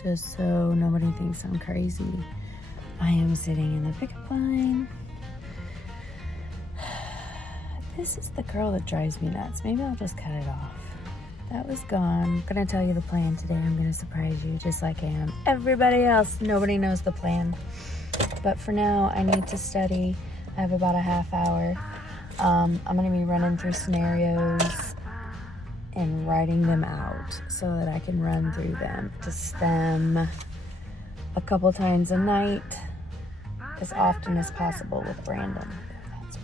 just so nobody thinks I'm crazy. I am sitting in the pickup line. This is the girl that drives me nuts. Maybe I'll just cut it off. That was gone. I'm gonna tell you the plan today. I'm gonna surprise you just like I am everybody else. Nobody knows the plan. But for now, I need to study. I have about a half hour. I'm gonna be running through scenarios and writing them out so that I can run through them. Just them a couple times a night, as often as possible with Brandon. That's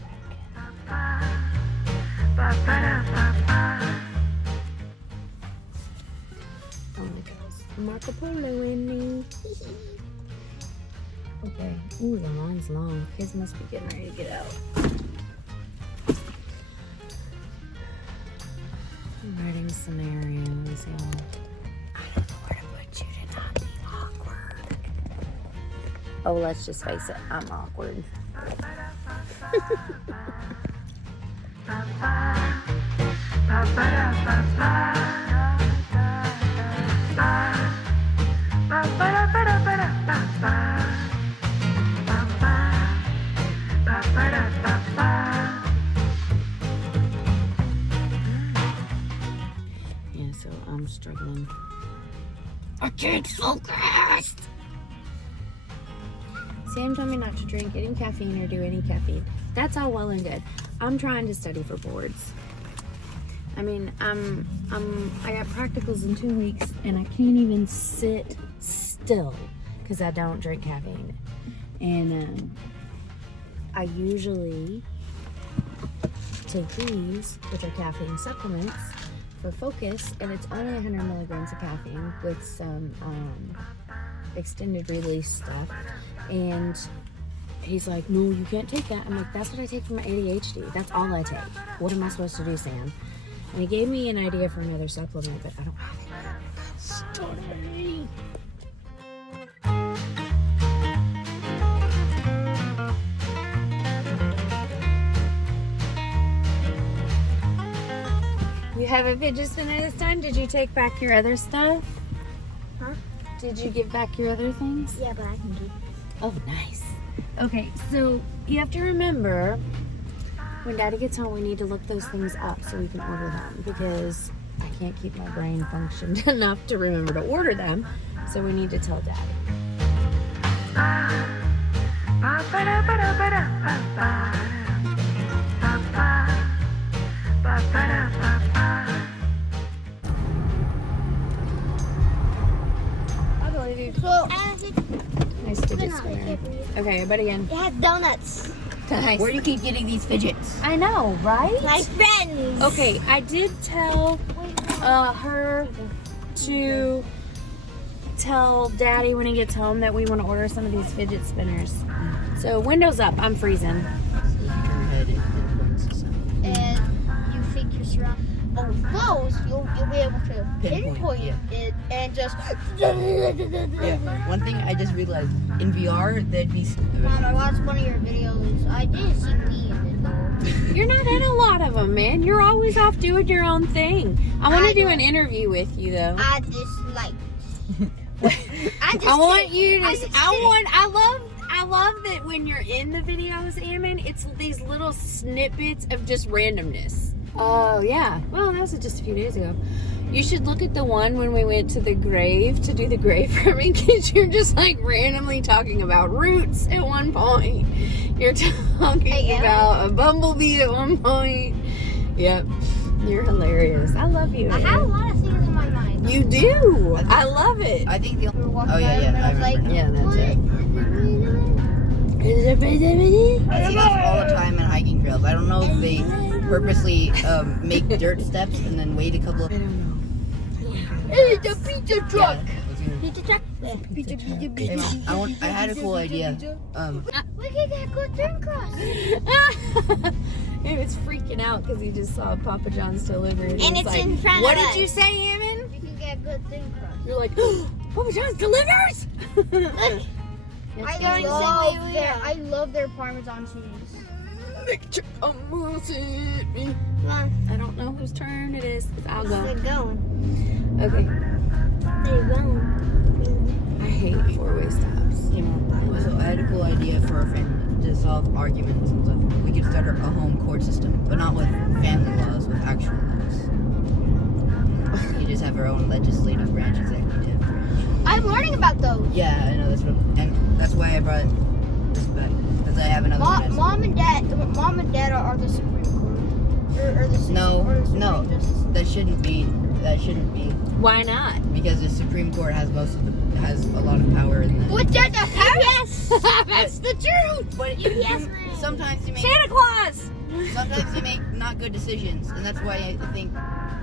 oh my gosh, Marco Polo in me. Okay, ooh, the line's long. Kids must be getting ready to get out. I'm writing scenarios, y'all. I don't know where to put you to not be awkward. Oh, let's just face it, I'm awkward. Yeah, so I'm struggling. I can't focus! Sam told me not to drink any caffeine or do any caffeine. That's all well and good. I'm trying to study for boards. I mean, I got practicals in 2 weeks and I can't even sit still because I don't drink caffeine. And I usually take these, which are caffeine supplements, for focus, and it's only 100 milligrams of caffeine with some extended release stuff. And he's like, no, you can't take that. I'm like, that's what I take for my ADHD. That's all I take. What am I supposed to do, Sam? And he gave me an idea for another supplement, but I don't have it. Sorry. You have a fidget spinner this time? Did you take back your other stuff? Huh? Did you give back your other things? Yeah, but I can keep. Oh, nice. Okay, so you have to remember when Daddy gets home, we need to look those things up so we can order them because I can't keep my brain functioned enough to remember to order them. So we need to tell Daddy. I believe you. So, Nice fidget spinner. Okay, but again. it has donuts. Nice. Where do you keep getting these fidgets? I know, right? My friends. Okay, I did tell her to tell Daddy when he gets home that we want to order some of these fidget spinners. So windows up, I'm freezing. So you can turn your head and points to something. And you think you're surrounded. But with those, you'll be able to pinpoint it and just. Yeah. One thing I just realized in VR, there'd be. Mom, I watched one of your videos. I didn't see me in it though. You're not in a lot of them, man. You're always off doing your own thing. I want to do an interview with you, though. I just like. I want you to. I love that when you're in the videos, Ammon, it's these little snippets of just randomness. Oh, yeah. Well, that was just a few days ago. You should look at the one when we went to the grave to do the grave farming because you're just like randomly talking about roots at one point. You're talking about a bumblebee at one point. Yep. You're hilarious. I love you. I have a lot of things in my mind. You do. I love it. I think the. We were walking Oh yeah, by yeah. and I I was like, remember. Yeah, that's it. I see this all the time in hiking trails. I don't know if they purposely make dirt steps and then wait a couple of. I don't know. Hey, the pizza truck. Yeah, Pizza truck. Pizza, pizza, pizza. I had a cool idea. We can get good turn cross. He was freaking out because he just saw Papa John's delivered. And He's it's like, in front what of did us. you say, Ammon? We can get good turn cross. You're like, Papa John's delivers! I love their Parmesan cheese. Almost hit me. Come on. I don't know whose turn it is. I'll They're go. going. Okay. They're going. hate four-way stops. came up. So I had a cool idea for our family to solve arguments and stuff. We could start a home court system, but not with family laws, with actual laws. We could just have our own legislative branch, executive branch. I'm learning about those. Yeah, I know and that's why I brought this back, because I have another one. Mom and Dad are the Supreme Court. Or the No, or the Supreme no. Justice. That shouldn't be. Why not? Because the Supreme Court has has a lot of power in that. What does that Yes, that's the truth. But sometimes you make Santa Claus. not good decisions, and that's why I think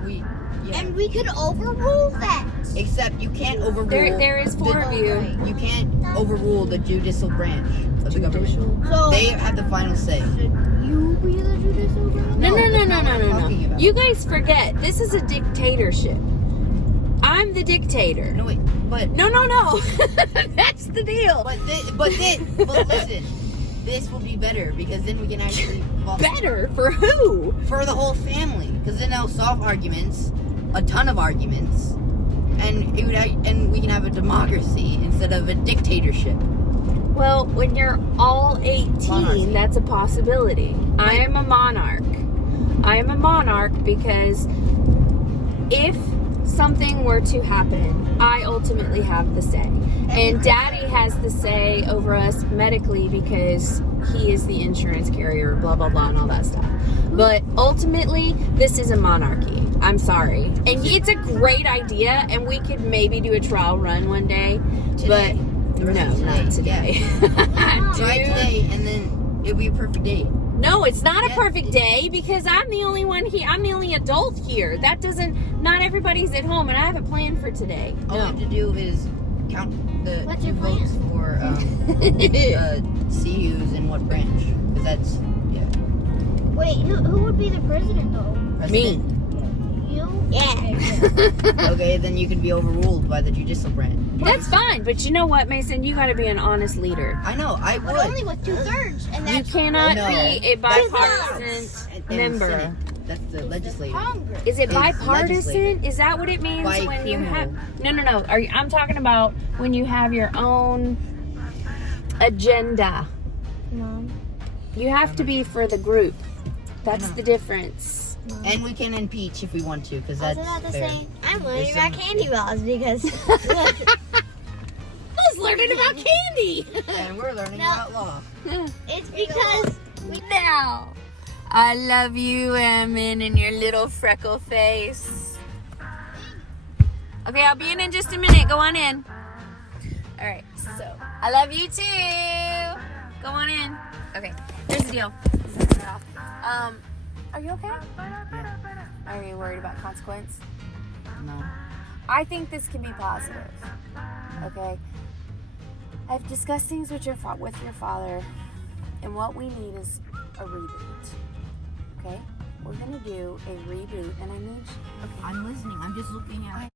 we. Yeah. And we could overrule that. Except you can't overrule. There is four of you. You can't overrule the judicial branch of the government. So They have the final say. you be the judicial branch? No. that's not what I'm talking about. You guys forget, this is a dictatorship. I'm the dictator. No wait, but No. That's the deal. but listen, this will be better because then we can actually Better for who? for the whole family. Because then they'll solve arguments, a ton of arguments, and we can have a democracy instead of a dictatorship. Well, when you're all 18, Monarchy. that's a possibility. I am a monarch. I am a monarch because if something were to happen, I ultimately have the say. And Daddy has the say over us medically because he is the insurance carrier, blah, blah, blah, and all that stuff. But ultimately, this is a monarchy. I'm sorry. And it's a great idea, and we could maybe do a trial run one day. Today. The But rest no, of not today. Try Dude. today, and then it'll be a perfect day. No, it's not a Yeah, perfect day because I'm the only one here. I'm the only adult here. That doesn't, not everybody's at home, and I have a plan for today. All we have to do is count the What's two your plan? votes for see who's in what branch. Because that's, yeah. Wait, who would be the president though? Me. President. You? Yeah. Okay, then you can be overruled by the judicial branch. That's fine, but you know what, Mason? You got to be an honest leader. I know, I But would. only with 2/3, and You that's cannot No. be a That's bipartisan And the member. Senate. That's the legislative. Congress. Is it It's bipartisan? legislative. Is that what it means when you Bicameral. have? No. I'm talking about when you have your own agenda. Mom. You have to be for the group. That's know. the difference. And we can impeach if we want to, because I that's was about to fair. say, I'm learning There's about some- candy bars because I was learning about candy. And we're learning No. about law. it's because we Now, I love you, Emin, and your little freckle face. Okay, I'll be in just a minute. Go on in. All right, so I love you too. Go on in. Okay, here's the deal. Are you okay? Are you worried about consequence? No. I think this can be positive. Okay. I've discussed things with your father, and what we need is a reboot. Okay? We're gonna do a reboot, and I need. I'm listening. I'm just looking at